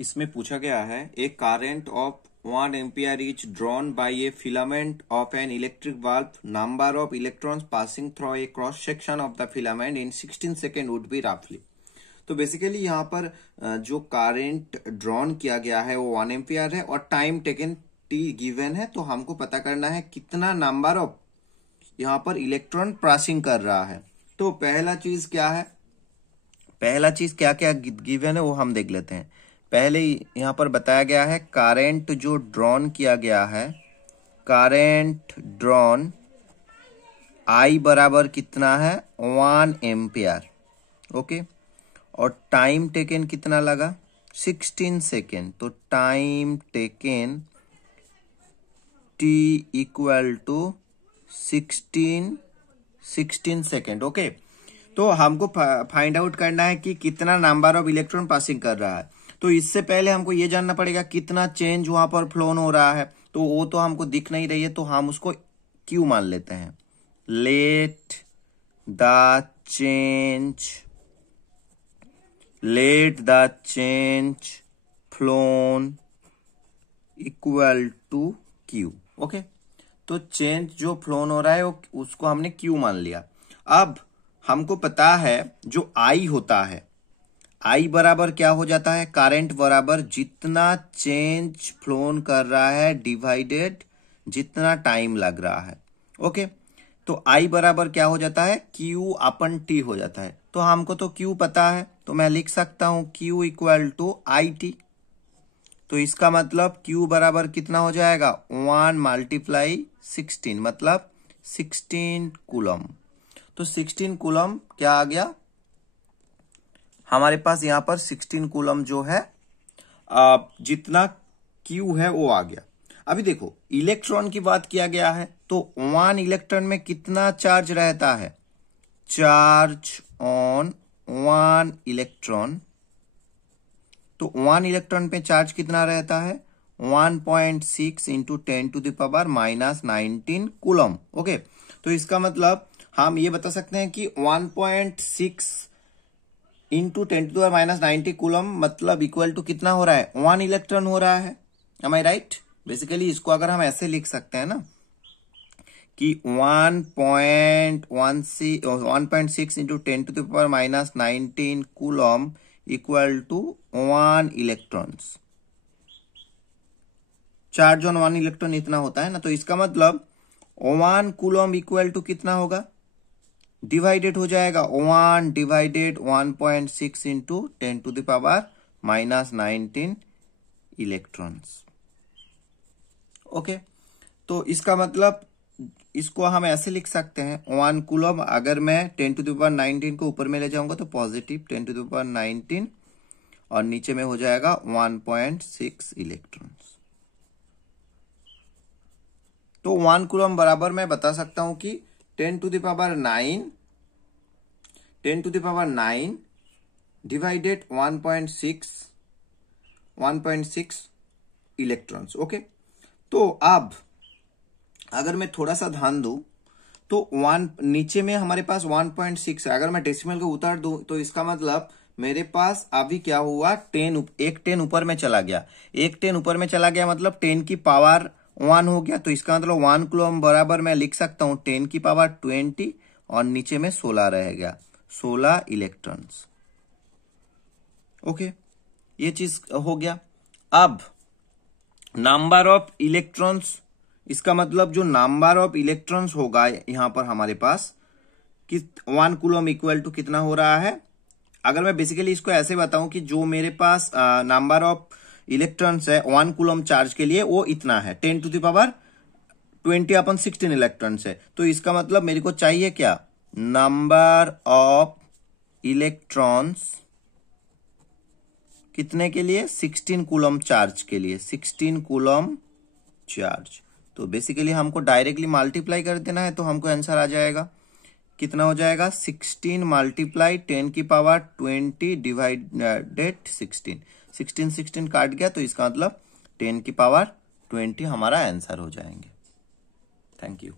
इसमें पूछा गया है a current of 1 ampere is drawn by a filament of an electric bulb number of electrons passing through a cross section of the filament in 16 second would be रफली। तो basically यहाँ पर जो current drawn किया गया है वो 1 ampere है और टाइम टेकन टी गिवन है। तो हमको पता करना है कितना नंबर ऑफ यहाँ पर इलेक्ट्रॉन पासिंग कर रहा है। तो पहला चीज क्या है, पहला चीज क्या क्या गिवन है वो हम देख लेते हैं। पहले यहाँ पर बताया गया है करंट जो ड्रॉन किया गया है, करंट ड्रॉन I बराबर कितना है 1 एम्पियर। ओके, और टाइम टेकन कितना लगा 16 सेकेंड। तो time taken T equal to 16 second. Okay, तो हमको फाइंड आउट करना है कि कितना नंबर ऑफ इलेक्ट्रॉन पासिंग कर रहा है। तो इससे पहले हमको ये जानना पड़ेगा कितना चेंज वहां पर फ्लोन हो रहा है। तो वो तो हमको दिख नहीं रही है, तो हम उसको Q मान लेते हैं। Let the change flown equal to Q। Okay, तो चेंज जो फ्लोन हो रहा है उसको हमने Q मान लिया। अब हमको पता है जो I होता है, I बराबर क्या हो जाता है, करंट बराबर जितना चेंज फ्लोन कर रहा है डिवाइडेड जितना टाइम लग रहा है। ओके, तो I बराबर क्या हो जाता है Q अपन T हो जाता है। तो हमको तो Q पता है, तो मैं लिख सकता हूं Q इक्वल टू IT। तो इसका मतलब Q बराबर कितना हो जाएगा 1 मल्टीप्लाई 16 मतलब 16 कूलम। तो 16 कूलम क्या आ गया हमारे पास, यहां पर 16 कूलम जो है जितना Q है वो आ गया। अभी देखो इलेक्ट्रॉन की बात किया गया है, तो 1 इलेक्ट्रॉन में कितना चार्ज रहता है, चार्ज ऑन 1 इलेक्ट्रॉन। तो 1 इलेक्ट्रॉन पे चार्ज कितना रहता है 1.6 into 10 to the power minus 19 coulomb. Okay, तो इसका मतलब हम ये बता सकते हैं कि 1.6 into 10 to the power minus 90 coulomb मतलब इक्वल टू कितना हो रहा है 1 इलेक्ट्रॉन हो रहा है। एम आई राइट? बेसिकली इसको अगर हम ऐसे लिख सकते हैं ना कि 1.6 into 10 to the power minus 19 coulomb equal to 1 electrons. Charge on 1 electron इतना होता है ना, तो इसका मतलब 1 कूलम इक्वल टू कितना होगा, डिवाइडेड हो जाएगा 1 divided 1.6 into 10 to the power minus 19 electrons. Okay, तो इसका मतलब इसको हम ऐसे लिख सकते हैं 1 कूलम, अगर मैं 10 टू द पावर 19 को ऊपर में ले जाऊंगा तो पॉजिटिव 10 टू द पावर 19 और नीचे में हो जाएगा 1.6 इलेक्ट्रॉन्स। तो 1 कूलम बराबर मैं बता सकता हूं कि 10 to the power 9 divided 1.6 electrons. Okay, तो अब अगर मैं थोड़ा सा ध्यान दूं तो 1 नीचे में हमारे पास 1.6 है। अगर मैं डेसिमल को उतार दूं तो इसका मतलब मेरे पास अभी क्या हुआ एक 10 ऊपर में चला गया, एक 10 ऊपर में चला गया मतलब 10 की पावर 1 हो गया। तो इसका मतलब 1 कूलम बराबर मैं लिख सकता हूं 10 की पावर 20 और नीचे में 16 रहेगा, 16 इलेक्ट्रॉन्स। ओके, ये चीज हो गया। अब नंबर ऑफ इलेक्ट्रॉन्स, इसका मतलब जो नंबर ऑफ इलेक्ट्रॉन्स होगा यहां पर हमारे पास कि 1 कूलम इक्वल टू कितना हो रहा है। अगर मैं बेसिकली इसको ऐसे बताऊं कि जो मेरे पास नंबर ऑफ इलेक्ट्रॉन्स है 1 कूलम चार्ज के लिए वो इतना है 10 टू द पावर 20/16 इलेक्ट्रॉन्स है। तो इसका मतलब मेरे को चाहिए क्या, नंबर ऑफ इलेक्ट्रॉन्स कितने के लिए 16 कूलम चार्ज के लिए, 16 कूलम चार्ज। तो बेसिकली हमको डायरेक्टली मल्टीप्लाई कर देना है, तो हमको आंसर आ जाएगा कितना हो जाएगा 16 मल्टीप्लाई 10 की पावर 20 डिवाइडेड 16 काट गया। तो इसका मतलब 10 की पावर 20 हमारा आंसर हो जाएंगे। Thank you.